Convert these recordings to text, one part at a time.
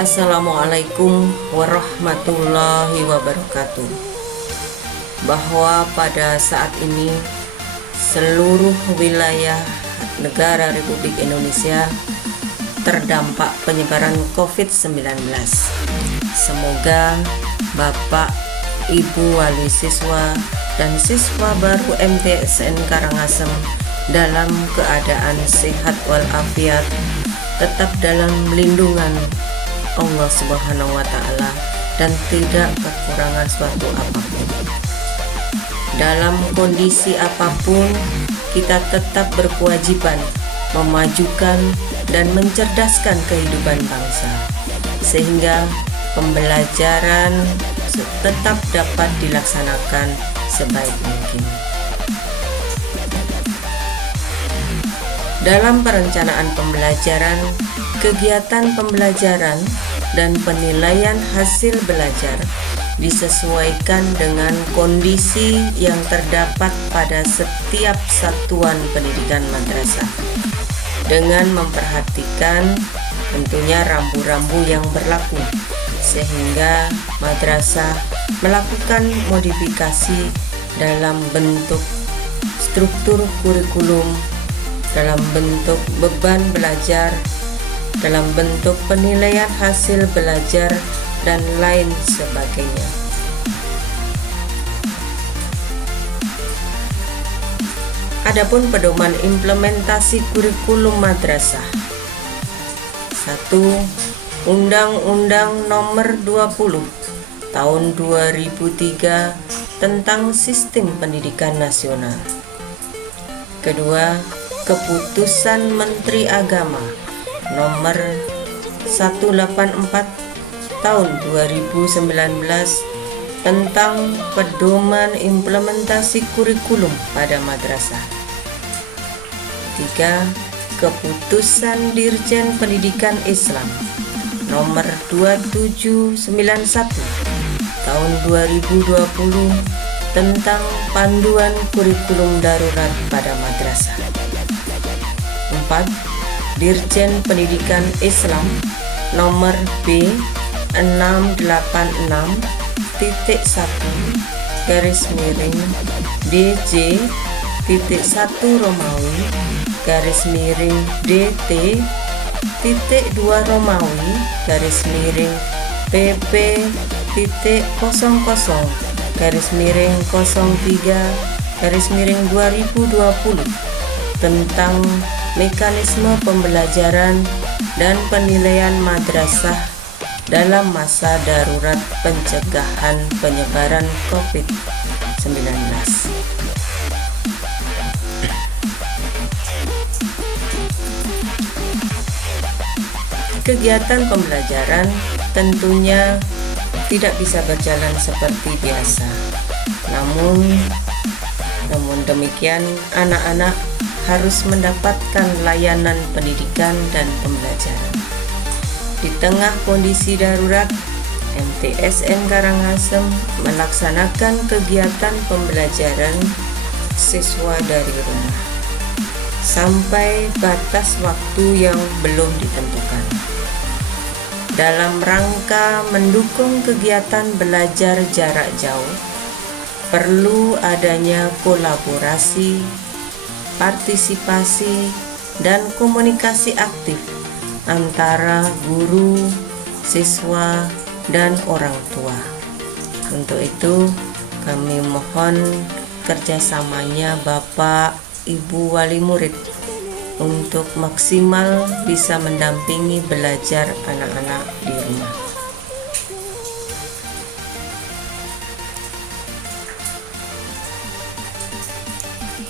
Assalamualaikum warahmatullahi wabarakatuh. Bahwa pada saat ini seluruh wilayah negara Republik Indonesia terdampak penyebaran COVID-19. Semoga Bapak, Ibu wali siswa dan siswa baru MTSN Karangasem dalam keadaan sehat walafiat, tetap dalam lindungan Allah Subhanahu wa Ta'ala, dan tidak kekurangan suatu apapun. Dalam kondisi apapun, kita tetap berkewajiban memajukan dan mencerdaskan kehidupan bangsa, sehingga pembelajaran tetap dapat dilaksanakan sebaik mungkin. Dalam perencanaan pembelajaran, kegiatan pembelajaran dan penilaian hasil belajar disesuaikan dengan kondisi yang terdapat pada setiap satuan pendidikan madrasah, dengan memperhatikan tentunya rambu-rambu yang berlaku, sehingga madrasah melakukan modifikasi dalam bentuk struktur kurikulum, dalam bentuk beban belajar, dalam bentuk penilaian hasil belajar, dan lain sebagainya. Adapun pedoman implementasi kurikulum madrasah. 1. Undang-Undang Nomor 20 Tahun 2003 tentang Sistem Pendidikan Nasional. Kedua, Keputusan Menteri Agama Nomor 184 Tahun 2019 tentang pedoman implementasi kurikulum pada madrasah. 3. Keputusan Dirjen Pendidikan Islam Nomor 2791 Tahun 2020 tentang panduan kurikulum darurat pada madrasah. 4. Dirjen Pendidikan Islam Nomor B 686/DJ.1 Romawi/DT.2 Romawi/PP.00/03/2020 tentang mekanisme pembelajaran dan penilaian madrasah dalam masa darurat pencegahan penyebaran COVID-19. Kegiatan pembelajaran tentunya tidak bisa berjalan seperti biasa. Namun demikian, anak-anak harus mendapatkan layanan pendidikan dan pembelajaran. Di tengah kondisi darurat, MTSN Karangasem melaksanakan kegiatan pembelajaran siswa dari rumah sampai batas waktu yang belum ditentukan. Dalam rangka mendukung kegiatan belajar jarak jauh, perlu adanya kolaborasi, partisipasi, dan komunikasi aktif antara guru, siswa, dan orang tua. Untuk itu, kami mohon kerjasamanya Bapak, Ibu wali murid untuk maksimal bisa mendampingi belajar anak-anak di rumah.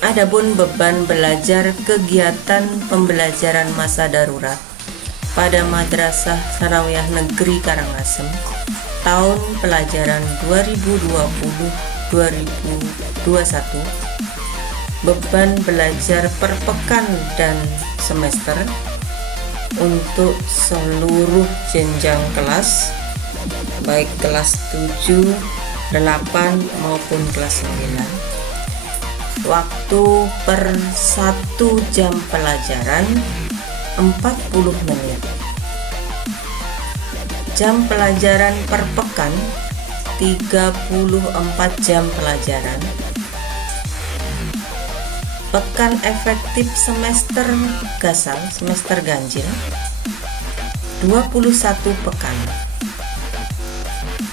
Adapun beban belajar kegiatan pembelajaran masa darurat pada Madrasah Sanawiyah Negeri Karangasem tahun pelajaran 2020-2021, beban belajar per pekan dan semester untuk seluruh jenjang kelas, baik kelas 7, 8 maupun kelas 9. Waktu per 1 jam pelajaran 40 menit. Jam pelajaran per pekan 34 jam pelajaran. Pekan efektif semester gasal, semester ganjil 21 pekan.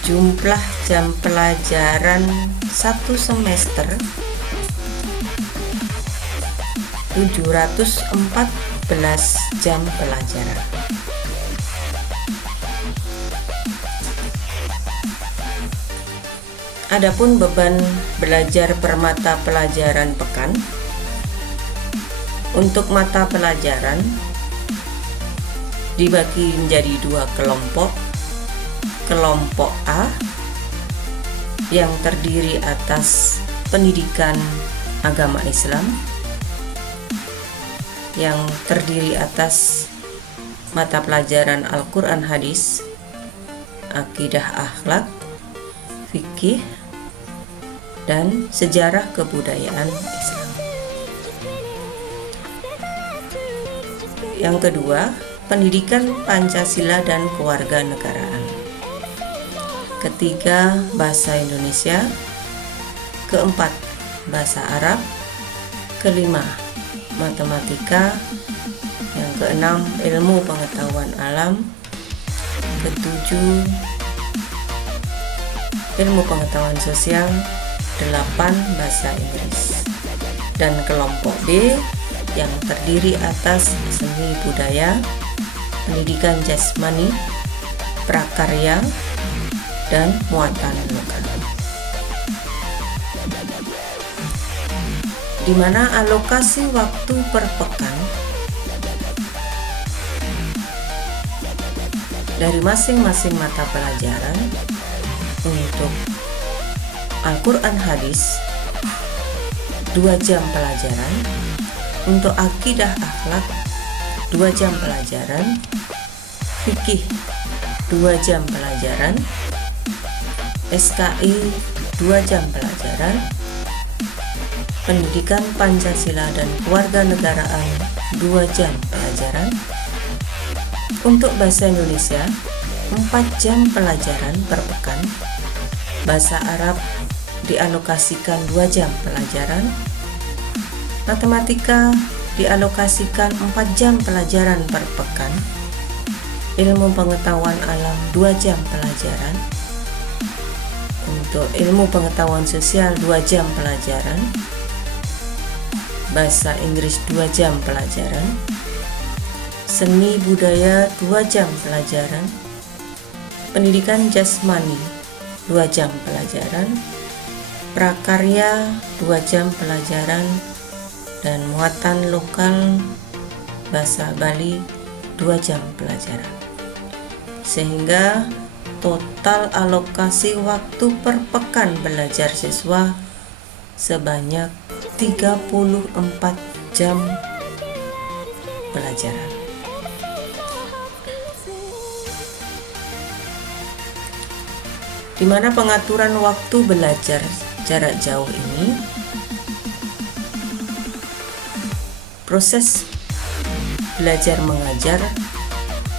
Jumlah jam pelajaran satu semester 714 jam pelajaran. Adapun beban belajar per mata pelajaran pekan, untuk mata pelajaran dibagi menjadi dua kelompok. Kelompok A yang terdiri atas pendidikan agama Islam, yang terdiri atas mata pelajaran Al-Quran Hadis, akidah akhlak, fikih, dan sejarah kebudayaan Islam. Yang kedua, pendidikan Pancasila dan kewarganegaraan. Ketiga, bahasa Indonesia. Keempat, bahasa Arab. Kelima, matematika. Yang keenam, ilmu pengetahuan alam. Ketujuh, ilmu pengetahuan sosial. 8, bahasa Inggris. Dan kelompok B yang terdiri atas seni budaya, pendidikan jasmani, prakarya, dan muatan lokal. Di mana alokasi waktu per pekan dari masing-masing mata pelajaran untuk Al-Quran Hadis 2 jam pelajaran, untuk akidah akhlak 2 jam pelajaran, fikih 2 jam pelajaran, SKI 2 jam pelajaran, pendidikan Pancasila dan kewarganegaraan 2 jam pelajaran, untuk bahasa Indonesia 4 jam pelajaran per pekan, bahasa Arab dialokasikan 2 jam pelajaran, matematika dialokasikan 4 jam pelajaran per pekan, ilmu pengetahuan alam 2 jam pelajaran, untuk ilmu pengetahuan sosial 2 jam pelajaran, bahasa Inggris 2 jam pelajaran, seni budaya 2 jam pelajaran, pendidikan jasmani 2 jam pelajaran, prakarya 2 jam pelajaran, dan muatan lokal bahasa Bali 2 jam pelajaran. Sehingga total alokasi waktu per pekan belajar siswa sebanyak 34 jam pelajaran. Di mana pengaturan waktu belajar jarak jauh ini, proses belajar mengajar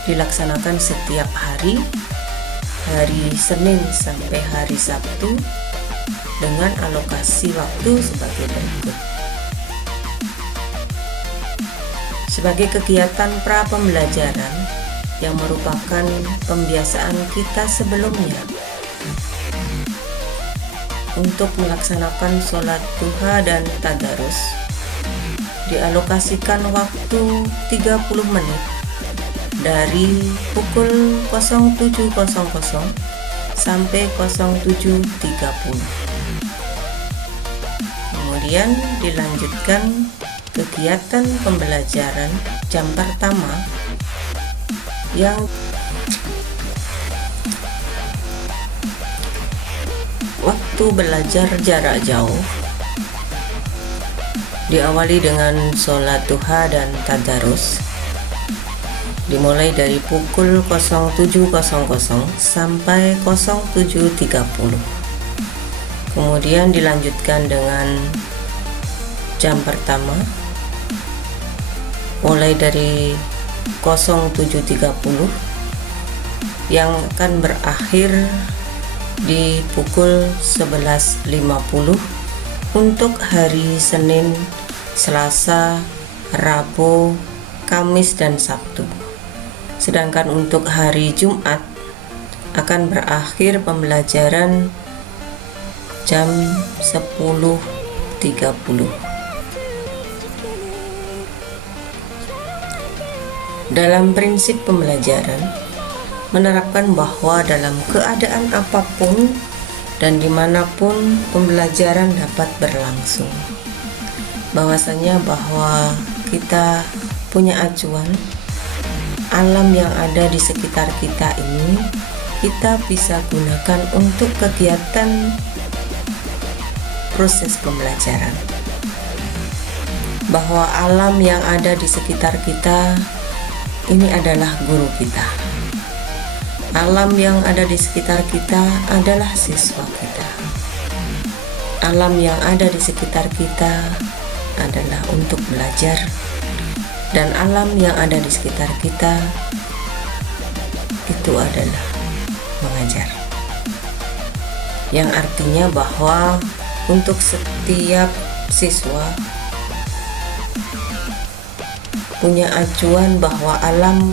dilaksanakan setiap hari Senin sampai hari Sabtu dengan alokasi waktu sebagai berikut. Sebagai kegiatan pra pembelajaran yang merupakan pembiasaan kita sebelumnya untuk melaksanakan sholat duha dan tadarus, dialokasikan waktu 30 menit dari pukul 07.00 sampai 07.30. Kemudian dilanjutkan kegiatan pembelajaran jam pertama yang waktu belajar jarak jauh diawali dengan sholat duha dan tadarus, dimulai dari pukul 07.00 sampai 07.30. Kemudian dilanjutkan dengan jam pertama mulai dari 07.30 yang akan berakhir di pukul 11.50 untuk hari Senin, Selasa, Rabu, Kamis, dan Sabtu. Sedangkan untuk hari Jumat akan berakhir pembelajaran jam 10.30. Dalam prinsip pembelajaran, menerapkan bahwa dalam keadaan apapun dan dimanapun pembelajaran dapat berlangsung. Bahwasanya bahwa kita punya acuan, alam yang ada di sekitar kita ini kita bisa gunakan untuk kegiatan proses pembelajaran. Bahwa alam yang ada di sekitar kita ini adalah guru kita. Alam yang ada di sekitar kita adalah siswa kita. Alam yang ada di sekitar kita adalah untuk belajar, dan alam yang ada di sekitar kita itu adalah mengajar. Yang artinya bahwa untuk setiap siswa punya acuan bahwa alam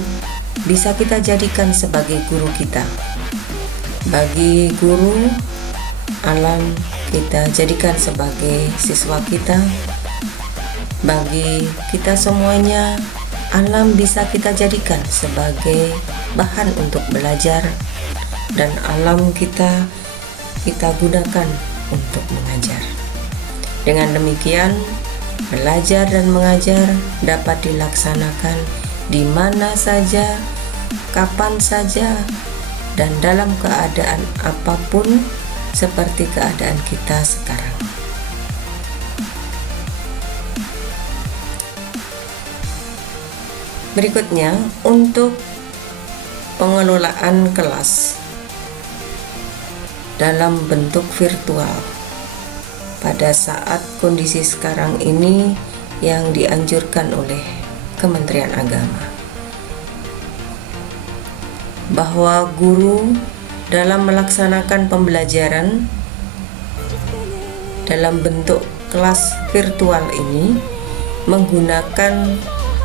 bisa kita jadikan sebagai guru kita. Bagi guru, alam kita jadikan sebagai siswa kita. Bagi kita semuanya, alam bisa kita jadikan sebagai bahan untuk belajar, dan alam kita gunakan untuk mengajar. Dengan demikian, belajar dan mengajar dapat dilaksanakan di mana saja, kapan saja, dan dalam keadaan apapun seperti keadaan kita sekarang. Berikutnya, untuk pengelolaan kelas dalam bentuk virtual pada saat kondisi sekarang ini yang dianjurkan oleh Kementerian Agama, bahwa guru dalam melaksanakan pembelajaran dalam bentuk kelas virtual ini menggunakan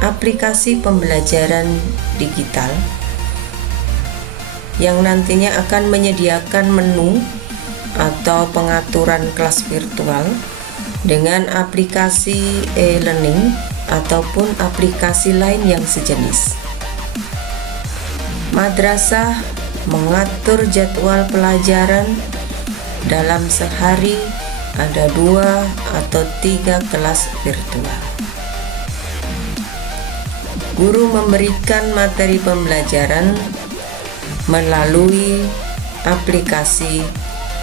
aplikasi pembelajaran digital yang nantinya akan menyediakan menu atau pengaturan kelas virtual dengan aplikasi e-learning ataupun aplikasi lain yang sejenis. Madrasah mengatur jadwal pelajaran dalam sehari ada 2 atau 3 kelas virtual. Guru memberikan materi pembelajaran melalui aplikasi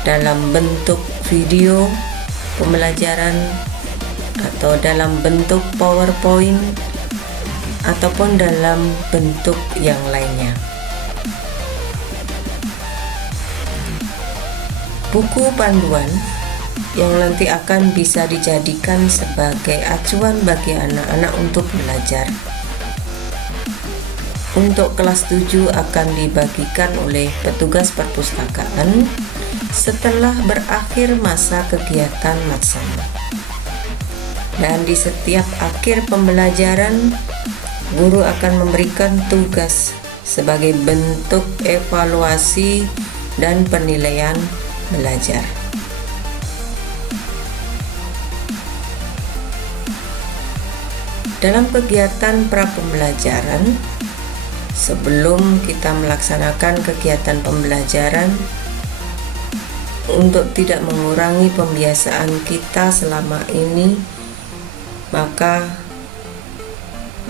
dalam bentuk video pembelajaran atau dalam bentuk PowerPoint ataupun dalam bentuk yang lainnya. Buku panduan yang nanti akan bisa dijadikan sebagai acuan bagi anak-anak untuk belajar. Untuk kelas 7 akan dibagikan oleh petugas perpustakaan setelah berakhir masa kegiatan laksana. Dan di setiap akhir pembelajaran, guru akan memberikan tugas sebagai bentuk evaluasi dan penilaian belajar. Dalam kegiatan pra-pembelajaran, sebelum kita melaksanakan kegiatan pembelajaran, untuk tidak mengurangi pembiasaan kita selama ini, maka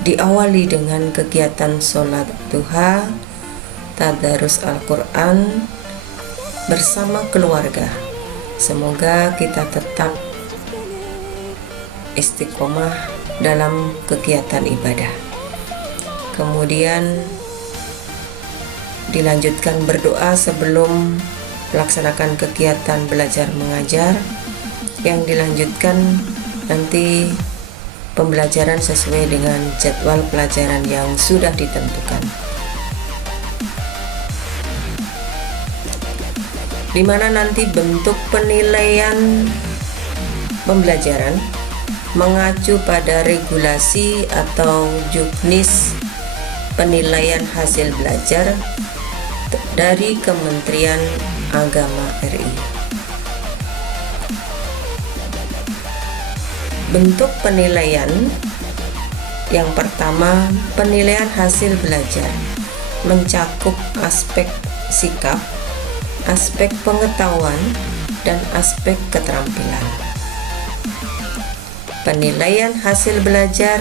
diawali dengan kegiatan sholat duha, tadarus Al-Quran bersama keluarga. Semoga kita tetap istiqomah dalam kegiatan ibadah. Kemudian dilanjutkan berdoa sebelum melaksanakan kegiatan belajar mengajar, yang dilanjutkan nanti pembelajaran sesuai dengan jadwal pelajaran yang sudah ditentukan. di mana nanti bentuk penilaian pembelajaran mengacu pada regulasi atau juknis penilaian hasil belajar dari Kementerian Agama RI. Bentuk penilaian yang pertama, penilaian hasil belajar mencakup aspek sikap, aspek pengetahuan, dan aspek keterampilan. Penilaian hasil belajar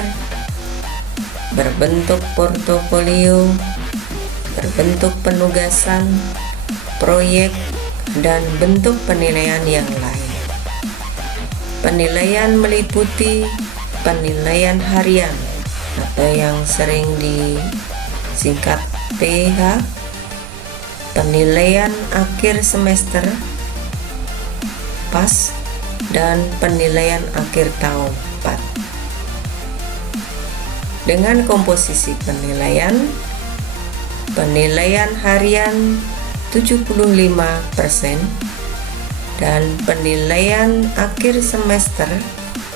berbentuk portofolio, berbentuk penugasan, proyek, dan bentuk penilaian yang lain. Penilaian meliputi penilaian harian atau yang sering disingkat PH, penilaian akhir semester PAS, dan penilaian akhir tahun PAT. Dengan komposisi penilaian harian 75% dan penilaian akhir semester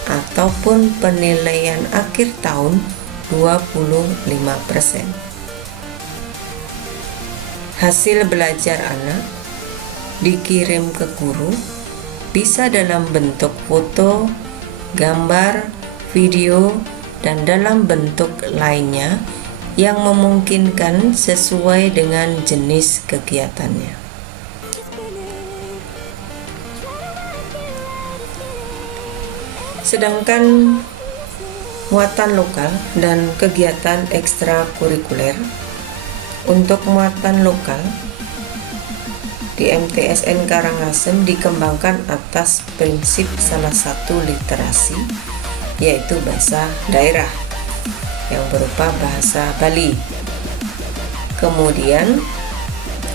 ataupun penilaian akhir tahun 25%. Hasil belajar anak dikirim ke guru bisa dalam bentuk foto, gambar, video, dan dalam bentuk lainnya yang memungkinkan sesuai dengan jenis kegiatannya. Sedangkan muatan lokal dan kegiatan ekstrakurikuler, untuk muatan lokal di MTSN Karangasem dikembangkan atas prinsip salah satu literasi, yaitu bahasa daerah yang berupa bahasa Bali. Kemudian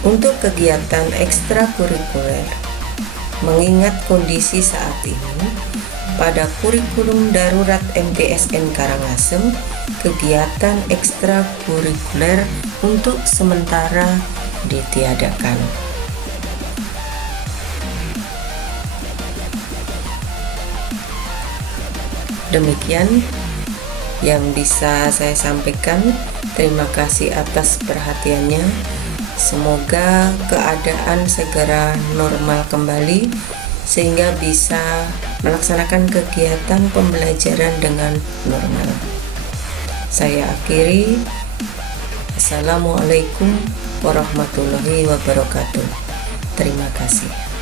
untuk kegiatan ekstrakurikuler, mengingat kondisi saat ini, pada kurikulum darurat MTSN Karangasem, kegiatan ekstrakurikuler untuk sementara ditiadakan. Demikian yang bisa saya sampaikan. Terima kasih atas perhatiannya. Semoga keadaan segera normal kembali sehingga bisa melaksanakan kegiatan pembelajaran dengan normal. Saya akhiri. Assalamualaikum warahmatullahi wabarakatuh. Terima kasih.